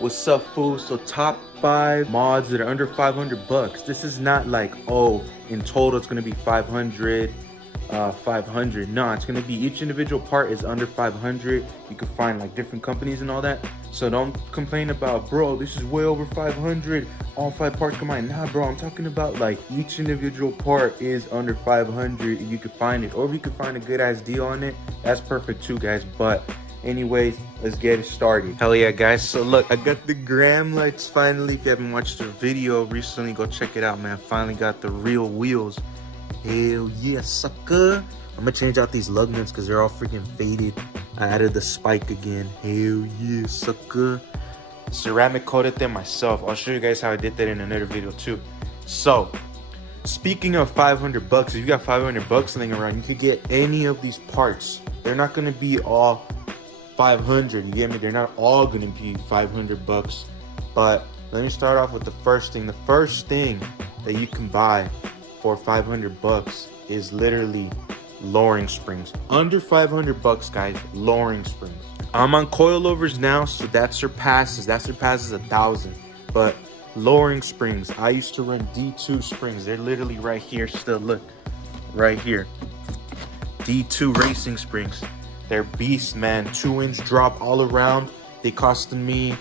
What's up, fool? So top 5 mods that are under 500 bucks. This is not like, oh, in total it's gonna be 500, 500. No, it's gonna be each individual part is under 500. You can find like different companies and all that. So don't complain about, bro, this is way over 500. All 5 parts combined. Nah, bro, I'm talking about like each individual part is under 500 and you can find it. Or if you can find a good ass deal on it, that's perfect too, guys. But anyways, let's get it started. Hell yeah, guys. So look, I got the gram lights finally. If you haven't watched the video recently, go check it out, man. Finally got the real wheels. Hell yeah, sucker. I'm gonna change out these lug nuts because they're all freaking faded. I added the spike again. Hell yeah, sucker. Ceramic coated them myself. I'll show you guys how I did that in another video too. So speaking of 500 bucks, if you got 500 bucks laying around, you could get any of these parts. They're not gonna be all 500, you get me? They're not all gonna be 500 bucks. But let me start off with the first thing. The first thing that you can buy for 500 bucks is literally lowering springs. Under 500 bucks, guys, lowering springs. I'm on coilovers now, so that surpasses 1,000. But lowering springs, I used to run D2 springs. They're literally right here still. Look, right here. D2 racing springs. They're beasts, man. 2-inch drop all around. They costed me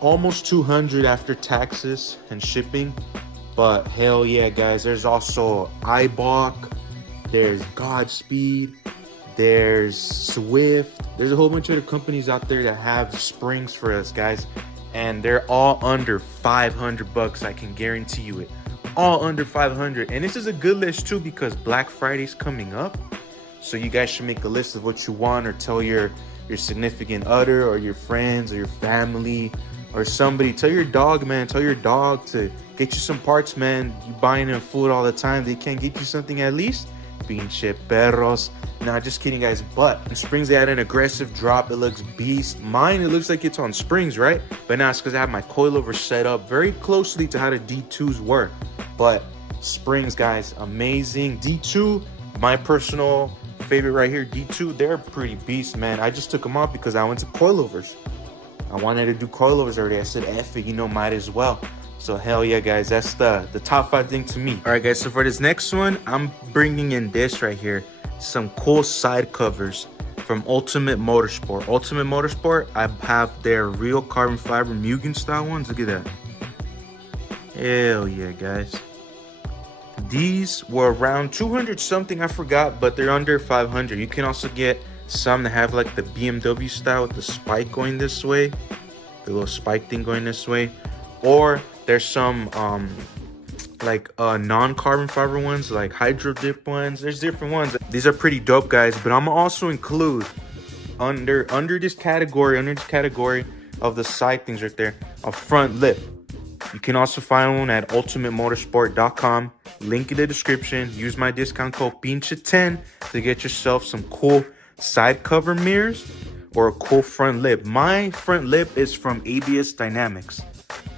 almost 200 after taxes and shipping. But hell yeah, guys. There's also iBach. There's Godspeed. There's Swift. There's a whole bunch of other companies out there that have springs for us, guys. And they're all under 500 bucks. I can guarantee you it. All under 500. And this is a good list too because Black Friday's coming up. So you guys should make a list of what you want, or tell your significant other or your friends or your family or somebody. Tell your dog, man. Tell your dog to get you some parts, man. You buying them food all the time. They can't get you something at least. Pinche perros. Nah, just kidding, guys. But in springs, they had an aggressive drop. It looks beast. Mine, it looks like it's on springs, right? But now it's because I have my coilover set up very closely to how the D2s work. But springs, guys, amazing. D2, my personal favorite right here, D2, they're pretty beast, man. I just took them off because I went to coilovers. I wanted to do coilovers already. I said, F it, you know, might as well. So hell yeah, guys, that's the top 5 thing to me. All right, guys, so for this next one, I'm bringing in this right here, some cool side covers from Ultimate Motorsport. Ultimate Motorsport, I have their real carbon fiber Mugen style ones. Look at that. Hell yeah, guys. These were around 200 something, I forgot, but they're under 500. You can also get some that have like the BMW style with the spike going this way, the little spike thing going this way, or there's some non-carbon fiber ones, like hydro dip ones. There's different ones. These are pretty dope, guys. But I'm gonna also include under this category of the side things right there, a front lip. You can also find one at ultimatemotorsport.com. Link in the description. Use my discount code Pinche10 to get yourself some cool side cover mirrors or a cool front lip. My front lip is from ABS Dynamics,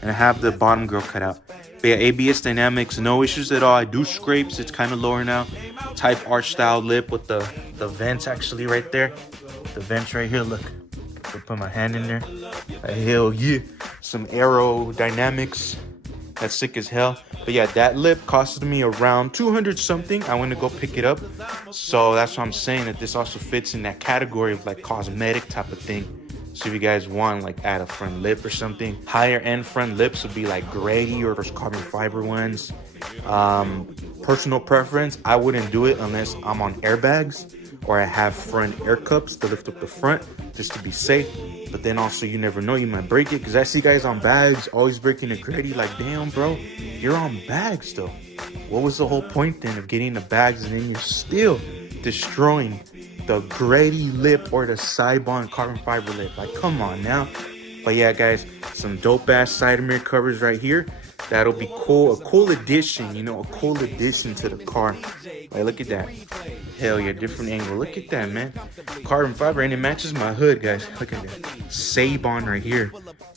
and I have the bottom grill cut out. But yeah, ABS Dynamics, no issues at all. I do scrapes. It's kind of lower now. Type arch style lip with the vents actually right there. The vents right here, look. I put my hand in there. Hell yeah. Some aerodynamics. That's sick as hell. But yeah, that lip costed me around 200 something. I went to go pick it up. So that's what I'm saying, that this also fits in that category of like cosmetic type of thing. So if you guys want like add a front lip or something, higher end front lips would be like Grady or those carbon fiber ones. Personal preference, I wouldn't do it unless I'm on airbags or I have front air cups to lift up the front just to be safe. But then also you never know, you might break it, because I see guys on bags always breaking the Grady. Like, damn, bro, you're on bags though. What was the whole point then of getting the bags and then you're still destroying the Grady lip or the Cybon carbon fiber lip? Like, come on now. But yeah, guys, some dope ass side mirror covers right here. That'll be cool. A cool addition, you know, a cool addition to the car. Like, look at that. Hell yeah, different angle. Look at that, man. Carbon fiber, and it matches my hood, guys. Look at that. Cybon right here.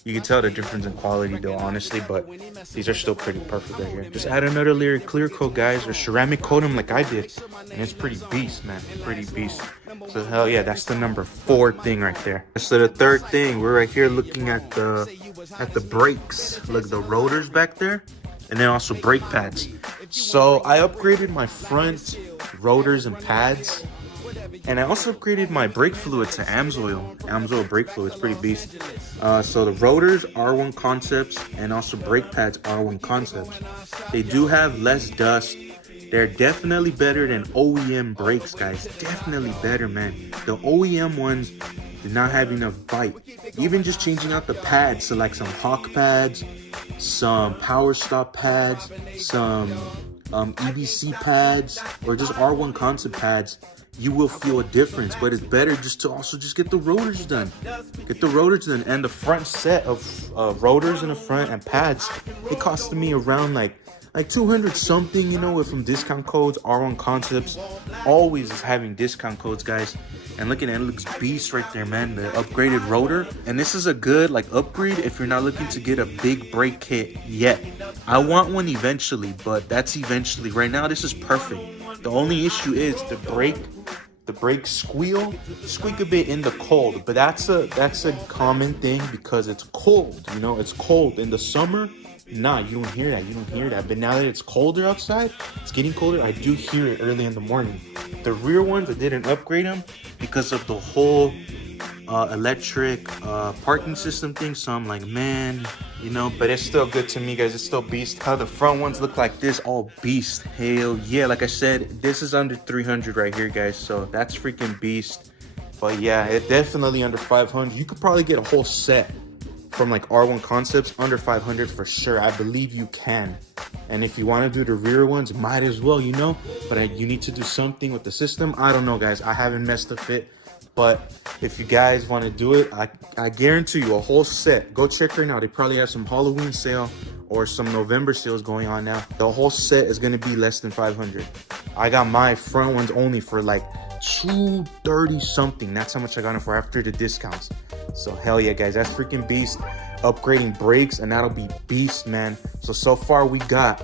You can tell the difference in quality though, honestly, but these are still pretty perfect right here. Just add another layer of clear coat, guys, or ceramic coat them like I did, and it's pretty beast, man. Pretty beast. So hell yeah, that's the number 4 thing right there. So the third thing, we're right here looking at the brakes. Look, the rotors back there, and then also brake pads. So I upgraded my front rotors and pads, and I also upgraded my brake fluid to AMSOIL brake fluid. It's pretty beast. So the rotors R1 Concepts and also brake pads R1 Concepts. They do have less dust. They're definitely better than OEM brakes, guys. Definitely better, man. The OEM ones did not have enough bite. Even just changing out the pads, so like some Hawk pads, some Power Stop pads, some EBC pads, or just R1 Concept pads, you will feel a difference. But it's better just to also just get the rotors done. Get the rotors done. And the front set of rotors in the front and pads, it costed me around like 200 something, you know, with some discount codes. R1 Concepts always is having discount codes, guys. And look at it, it looks beast right there, man. The upgraded rotor. And this is a good like upgrade if you're not looking to get a big brake kit yet. I want one eventually, but that's eventually. Right now, this is perfect. The only issue is the brake squeak a bit in the cold, but that's a common thing because it's cold, you know. It's cold in the summer. Nah, you don't hear that. But now that it's colder outside, it's getting colder, I do hear it early in the morning. The rear ones, I didn't upgrade them because of the whole electric parking system thing. So I'm like, man, you know, but it's still good to me, guys. It's still beast. How the front ones look like this, all beast. Hell yeah, like I said, this is under 300 right here, guys. So that's freaking beast. But yeah, it definitely under 500. You could probably get a whole set from like R1 Concepts under 500 for sure. I believe you can. And if you want to do the rear ones, might as well, you know. But you need to do something with the system. I don't know, guys. I haven't messed with it. But if you guys want to do it, I guarantee you a whole set. Go check right now. They probably have some Halloween sale or some November sales going on now. The whole set is going to be less than 500. I got my front ones only for like 230 something. That's how much I got them for after the discounts. So hell yeah, guys, that's freaking beast. Upgrading brakes, and that'll be beast, man. So far we got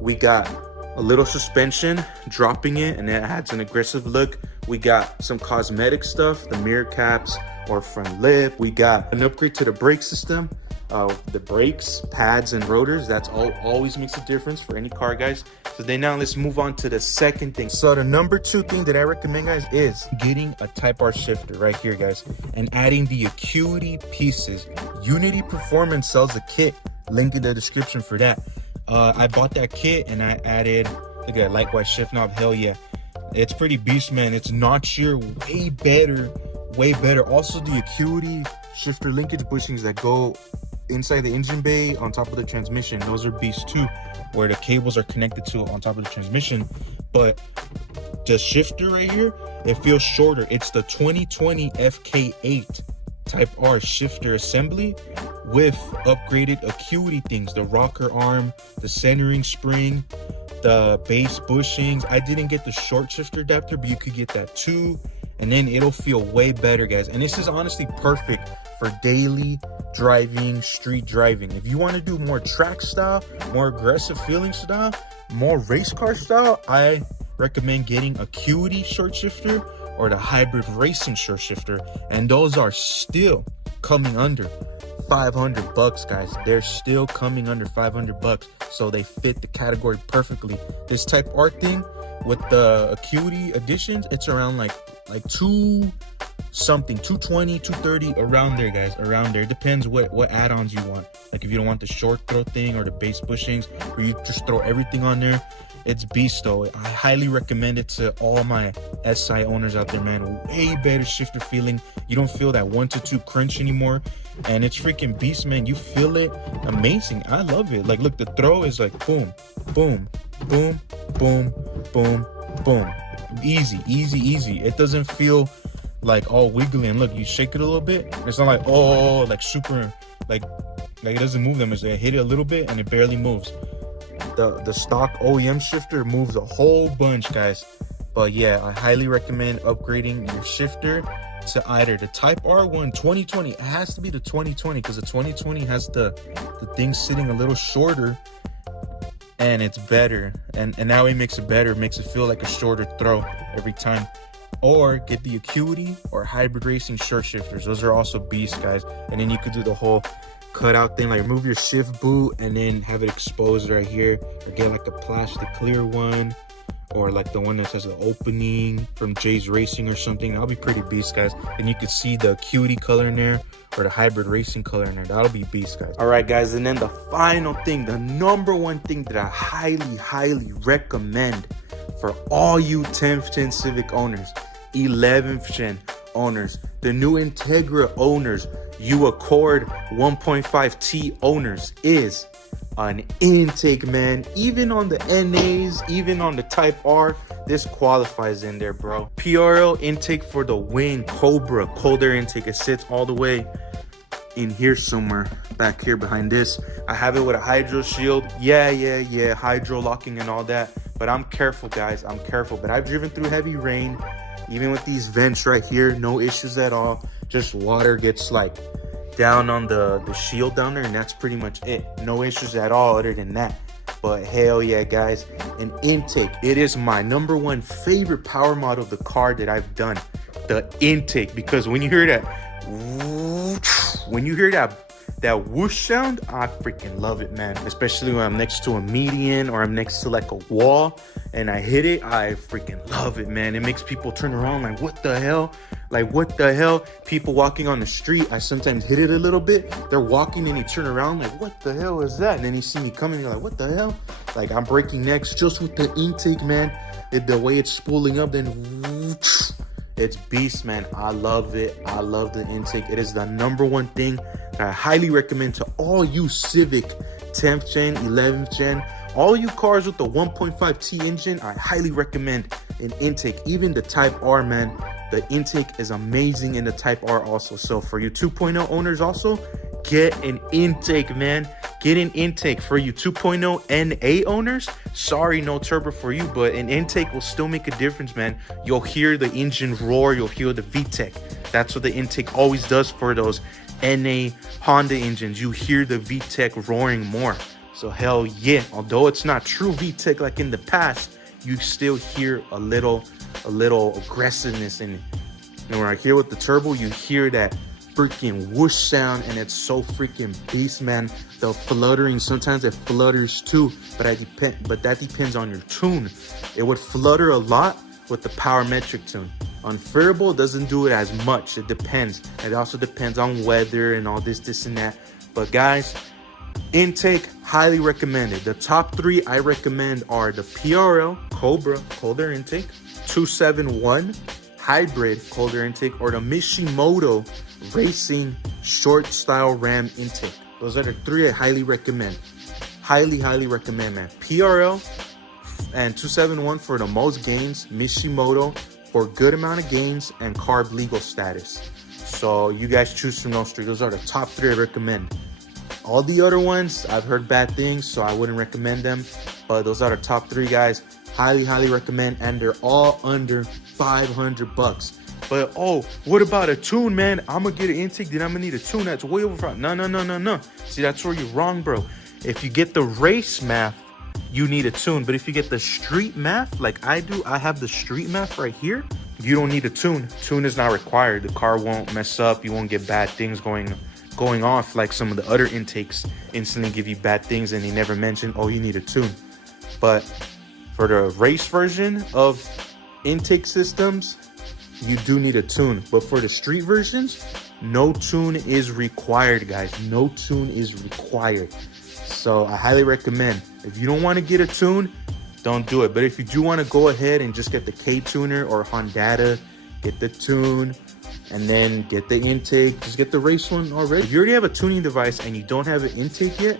a little suspension, dropping it, and it adds an aggressive look. We got some cosmetic stuff, the mirror caps or front lip. We got an upgrade to the brake system. The brakes, pads, and rotors, that's always makes a difference for any car, guys. So then now let's move on to the second thing. So the number 2 thing that I recommend, guys, is getting a Type R shifter right here, guys, and adding the Acuity pieces. Unity Performance sells a kit, link in the description for that. I bought that kit and I added, look at that likewise shift knob. Hell yeah, it's pretty beast, man. It's notchier, way better. Also the Acuity shifter linkage bushings that go inside the engine bay on top of the transmission, those are beast too, where the cables are connected to on top of the transmission. But the shifter right here, it feels shorter. It's the 2020 FK8 Type R shifter assembly with upgraded Acuity things, the rocker arm, the centering spring, the base bushings. I didn't get the short shifter adapter, but you could get that too, and then it'll feel way better, guys. And this is honestly perfect for daily driving, street driving. If you want to do more track style, more aggressive feeling style, more race car style, I recommend getting Acuity short shifter or the hybrid racing short shifter, and those are still coming under 500 bucks, guys. They're still coming under 500 bucks, so they fit the category perfectly. This Type R thing with the Acuity additions, it's around like 2 something, 220, 230, around there, guys, around there. It depends what add-ons you want. Like if you don't want the short throw thing or the base bushings, or you just throw everything on there, it's beast though. I highly recommend it to all my SI owners out there, man. Way better shifter feeling. You don't feel that 1 to 2 crunch anymore, and it's freaking beast, man. You feel it amazing. I love it. Like look, the throw is like boom, boom, boom, boom, boom, boom. Easy. It doesn't feel like all wiggly, and look, you shake it a little bit, it's not like like super like it doesn't move them. It's like hit it a little bit and it barely moves. The stock OEM shifter moves a whole bunch, guys. But yeah, I highly recommend upgrading your shifter to either the Type R1 2020. It has to be the 2020 because the 2020 has the thing sitting a little shorter and it's better. And that way makes it better, makes it feel like a shorter throw every time. Or get the Acuity or Hybrid Racing short shifters. Those are also beasts, guys. And then you could do the whole cutout thing, like remove your shift boot and then have it exposed right here, or get like a plastic clear one, or like the one that has the opening from Jay's Racing or something. That'll be pretty beast, guys. And you could see the Acuity color in there or the Hybrid Racing color in there. That'll be beast, guys. All right, guys, and then the final thing, the number one thing that I highly recommend for all you 10th gen Civic owners, 11th gen owners, the new Integra owners, you Accord 1.5T owners, is an intake, man. Even on the NAs, even on the Type R, this qualifies in there, bro. PRL intake for the wing, Cobra cold air intake. It sits all the way in here somewhere, back here behind this. I have it with a hydro shield. Yeah, hydro locking and all that. But I'm careful, guys, I'm careful. But I've driven through heavy rain, even with these vents right here, no issues at all. Just water gets like down on the shield down there, and that's pretty much it. No issues at all other than that. But hell yeah, guys, an intake, it is my number one favorite power model of the car that I've done, the intake. Because when you hear that that whoosh sound, I freaking love it, man. Especially when I'm next to a median or I'm next to like a wall and I hit it, I freaking love it, man. It makes people turn around like, what the hell? Like, what the hell? People walking on the street, I sometimes hit it a little bit. They're walking and you turn around like, what the hell is that? And then you see me coming, you're like, what the hell? Like, I'm breaking necks just with the intake, man. The way it's spooling up, then it's beast, man. I love it. I love the intake. It is the number one thing that I highly recommend to all you Civic 10th gen, 11th gen, all you cars with the 1.5T engine. I highly recommend an intake. Even the Type R, man, the intake is amazing in the Type R also. So for you 2.0 owners also, get an intake, man. Get an intake. For you 2.0 NA owners, sorry, no turbo for you, but an intake will still make a difference, man. You'll hear the engine roar. You'll hear the VTEC. That's what the intake always does for those NA Honda engines. You hear the VTEC roaring more. So hell yeah. Although it's not true VTEC like in the past, you still hear a little aggressiveness in it. And when I hear with the turbo, you hear that freaking whoosh sound, and it's so freaking beast, man. The fluttering, sometimes it flutters too, but that depends on your tune. It would flutter a lot with the power metric tune. On variable, it doesn't do it as much. It depends. It also depends on weather and all this and that. But guys, intake, highly recommended. The top three I recommend are the PRL Cobra cold air intake, 271 hybrid cold air intake, or the Morimoto Racing short style ram intake. Those are the three I highly recommend. Highly recommend, man. PRL and 271 for the most gains, Morimoto for good amount of gains and carb legal status. So you guys choose from those three. Those are the top three I recommend. All the other ones, I've heard bad things, so I wouldn't recommend them. But those are the top three, guys. Highly recommend, and they're all under 500 bucks. But oh, what about a tune, man? I'm gonna get an intake, then I'm gonna need a tune. That's way over. No. See, that's where you're wrong, bro. If you get the race math, you need a tune. But if you get the street math, like I do, I have the street math right here, you don't need a tune. Tune is not required. The car won't mess up. You won't get bad things going off like some of the other intakes instantly give you bad things and they never mention, oh, you need a tune. But for the race version of intake systems, you do need a tune. But for the street versions, no tune is required, guys. No tune is required. So I highly recommend, if you don't want to get a tune, don't do it. But if you do want to go ahead and just get the K tuner or Honda, get the tune and then get the intake, just get the race one already. If you already have a tuning device and you don't have an intake yet,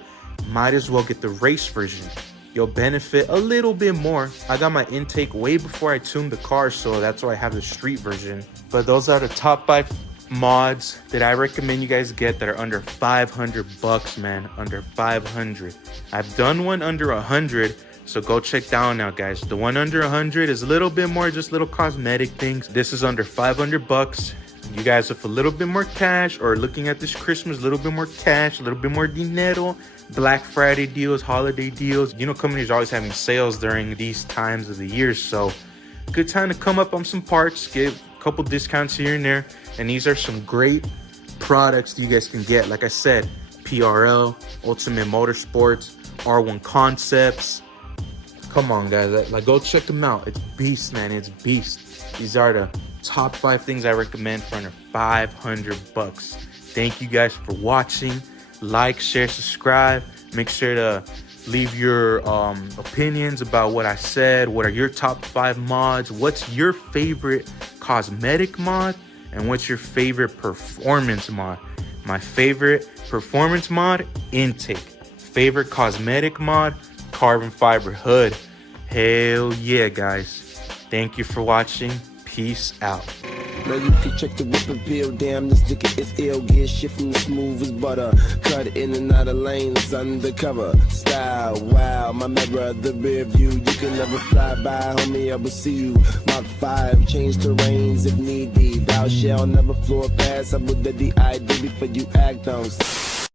might as well get the race version. You'll benefit a little bit more. I got my intake way before I tuned the car, so that's why I have the street version. But those are the top 5 mods that I recommend you guys get that are under 500 bucks, man. Under 500. I've done one under 100, so go check that one out, guys. The one under 100 is a little bit more just little cosmetic things. This is under 500 bucks. you guys with a little bit more cash, or looking at this Christmas, a little bit more cash, a little bit more dinero, Black Friday deals, holiday deals. You know, companies are always having sales during these times of the year, so good time to come up on some parts, get a couple discounts here and there. And these are some great products you guys can get. Like I said, PRL, Ultimate Motorsports, R1 Concepts. Come on, guys, like go check them out. It's beast, man. It's beast. These are the top 5 things I recommend for under 500 bucks. Thank you guys for watching. Like, share, subscribe. Make sure to leave your opinions about what I said. What are your top 5 mods? What's your favorite cosmetic mod? And what's your favorite performance mod? My favorite performance mod, intake. Favorite cosmetic mod, carbon fiber hood. Hell yeah, guys. Thank you for watching. Peace out. Now you can check the whip and peel. Damn, this sticker is ill. Get shit from the smooth as butter. Cut in and out of lanes undercover. Style, wow, my mirror, the rear view. You can never fly by, homie, I will see you. Mark 5, change terrains if need be. Thou shall never floor pass. I will the ID before you act on.